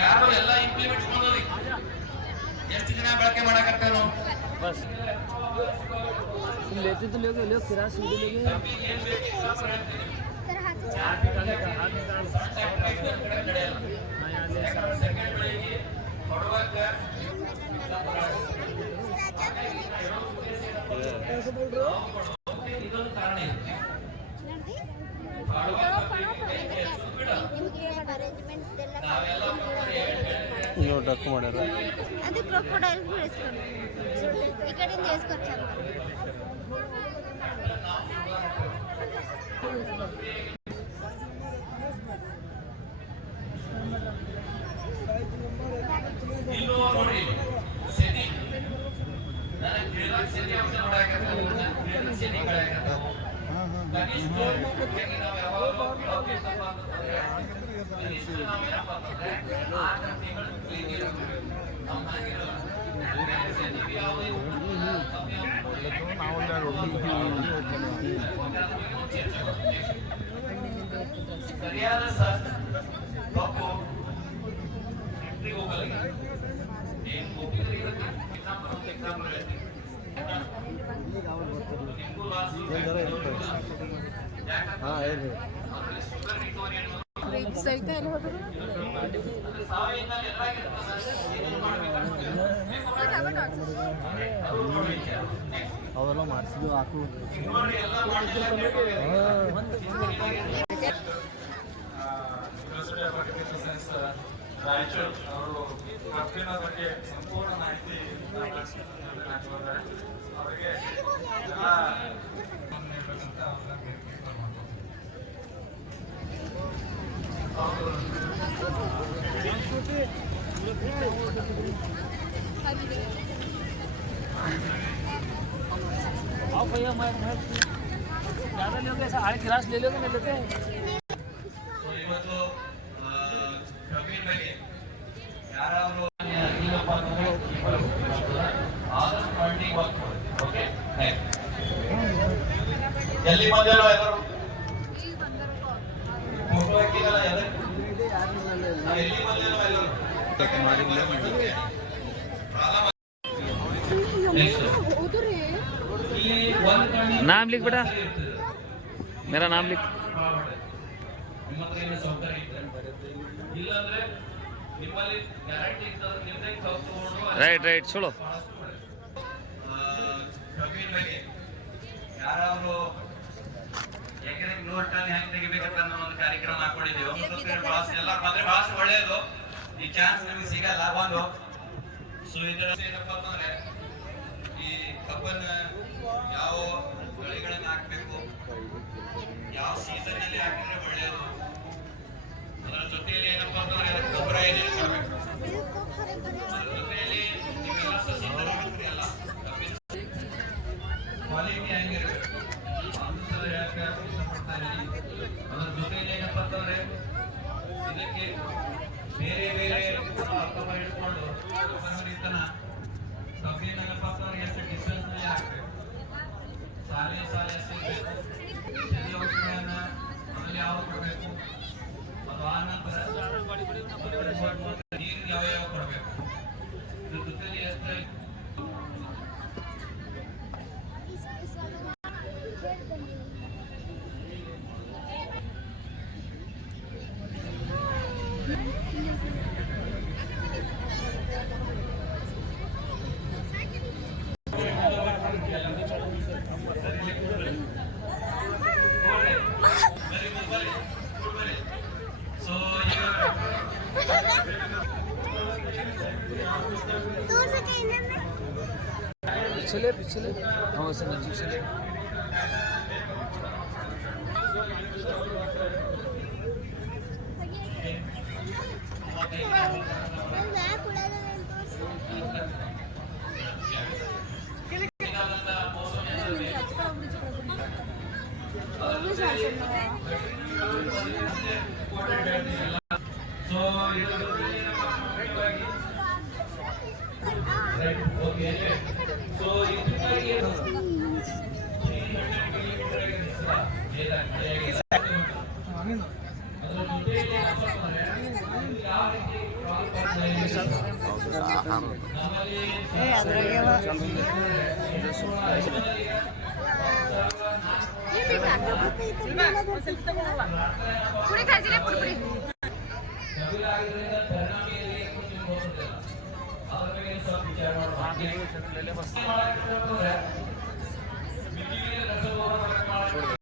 ಯಾರು ಎಲ್ಲ ಇಂಪ್ಲಿಮೆಂಟ್ಸ್ ಮಾಡೋರಿ ಎಷ್ಟು ಜನ ಬಳಕೆ ಮಾಡಕತ್ತೇವೆ ನಾವು बस लेते तो लोग लोग किराया सीधे लेंगे हाथ निकाल हाँ यहाँ ले कैसे बोल रहे हो ಡಕ್ ಮಾಡ್ಯಾರ ಅದು ಕ್ರೊಕೊಡೈಲ್ ಬೆಳೆಸ್ಕೊಂಡು ಈ ಕಡೆಯಿಂದ వేసుకొచ్చాము ಇಲ್ಲೋ ನೋಡಿ ಸೆಡಿ ನಾನು ಕೇಳಾಕ ಸೆಡಿ ಅಂತ ನೋಡಾಕತ್ತೀನಿ ಸೆಡಿ ಕಳೆಯಾಕತ್ತೀನಿ ಕನಿಷ್ಠ ನಾವು ಯಾವಾಗಲೂ ಕೇಳೋಕೇತಪ್ಪ ಅಂತಂದ್ರೆ ಕನಿಷ್ಠ ನಾವು ಏನಪ್ಪ ಅಂತಂದ್ರೆ 6 ತಿಂಗಳು ಕ್ಲೀನ್ ಇರಬೇಕು ನಮ್ಮ ಮನೆಗಿರೋ ಸೆಡಿ ಯಾವುದೇ ಸರಿಯಾದ ಕಪ್ಪು ಫ್ಯಾಕ್ಟ್ರಿಗೆ ಹೋಗಲಿಲ್ಲ ಏನು ಹೋಗಿದ್ರೆ ಇರುತ್ತೆ ಎಕ್ಸಾಂಪಲ್ ಹೇಳ್ತೀನಿ ನಿಮಗೂ ಲಾಸ್ ಯಾಕಂದ್ರೆ ಅದರಲ್ಲಿ ಶುಗರ್ ರಿಕವರಿ ಅನ್ನೋದು ಸಹಿತ ಏನು ಹೋದ್ರು ಸಾವಿನ ಎಲ್ಲಾಗಿರ್ತದೆ ಅವೆಲ್ಲ ಮಾಡಿಸಿದ್ವು ಹಾಕು ರಾಯಚೂರು ಅವರು ಕಬ್ಬಿನ ಬಗ್ಗೆ ಸಂಪೂರ್ಣ ಮಾಹಿತಿ ಅವರಿಗೆ ಎಲ್ಲ आओ भैया मैं ज़्यादा लोगे ऐसा 8 गिलास ले लोगे नहीं लेते ಇವತ್ತು ಕಬ್ಬಿನ ಬಗ್ಗೆ ಯಾರಾದರೂ ಏನಪ್ಪ ಅಂತಂದ್ರೆ ಆದಷ್ಟು ಫಂಡಿಂಗ್ ವರ್ಕ್ ಮಾಡಿ ಓಕೆ ಎಲ್ಲಿ ಬಂದಿಲ್ಲ ಎಲ್ಲರೂ ಫೋಟೋ ಹಾಕಿಲ್ಲ ಎಲ್ಲಿ ಬಂದಿಲ್ಲ ಎಲ್ಲರೂ नाम लिख बेटा मेरा नाम लिख राइट राइट छोड़ो ಯಾರಾದರೂ ಎಕರೆಗೆ 100 ಟನ್ ಹೆಂಗೆ ತೆಗಿಬೇಕಂತ ಒಂದು ಕಾರ್ಯಕ್ರಮ ಹಾಕೊಂಡಿದ್ದೀವಿ ಎಲ್ಲ ಬಂದ್ರೆ ಬಹಳ ಒಳ್ಳೆಯದು ಈ ಚಾನ್ಸ್ ನಿಮಗೆ ಸಿಗಲ್ಲ ಒಂದು ಸೊ ಇದರ ಏನಪ್ಪ ಅಂತಂದ್ರೆ ಈ ಕಬ್ಬನ್ನ ಯಾವ ಬೆಳೆಗಳನ್ನ ಹಾಕ್ಬೇಕು ಯಾವ ಸೀಸನ್ ಅಲ್ಲಿ ಹಾಕಿದ್ರೆ ಒಳ್ಳೆಯದು ಅದರ ಜೊತೆಯಲ್ಲಿ ಏನಪ್ಪ ಅಂತಂದ್ರೆ ಗೊಬ್ಬರ ಏನೇನು ಮಾಡಬೇಕು ಅದ್ರ ಜೊತೆಯಲ್ಲಿ ನೀವೆಲ್ಲ ಸಸಿ ತರಬೇಕ್ರಿ ಅಲ್ಲ ಕಬ್ಬಿನ ಕ್ವಾಲಿಟಿ ಹೆಂಗಿರ್ಬೇಕು ಅಂತ ಹೇಳಕ್ಕೆ ಇಷ್ಟಪಡ್ತಾ ಇದ್ದೀನಿ ಅದರ ಜೊತೆಯಲ್ಲಿ ಏನಪ್ಪ ಅಂತಂದ್ರೆ ಇದಕ್ಕೆ ಬೇರೆ ಬೇರೆ ಅರ್ಥ ಮಾಡಿಕೊಂಡು ಕಬ್ಬನ ಕಬ್ಬಿನಪ್ಪ ಅಂತಂದ್ರೆ ಎಷ್ಟು ಡಿಸ್ಟೆನ್ಸ್ ನಲ್ಲಿ ಹಾಕ್ಬೇಕು ಸಾಲೆ ಸಾಲೆ ಎಷ್ಟು ಇರಬೇಕು ಚಳಿ ಔಷಧಿಯನ್ನ ಅದರಲ್ಲಿ ಯಾವ್ದು ಕೊಡಬೇಕು ಅದು ಆ ನಂತರ ನೀರು ಯಾವ ಯಾವ ಕೊಡಬೇಕು ಇದ್ರ ಜೊತೆಲಿ ಎಷ್ಟು पिछले पिछले हाँ वैसे नजीक से So पुढे खायची नाही पुढे हाँ,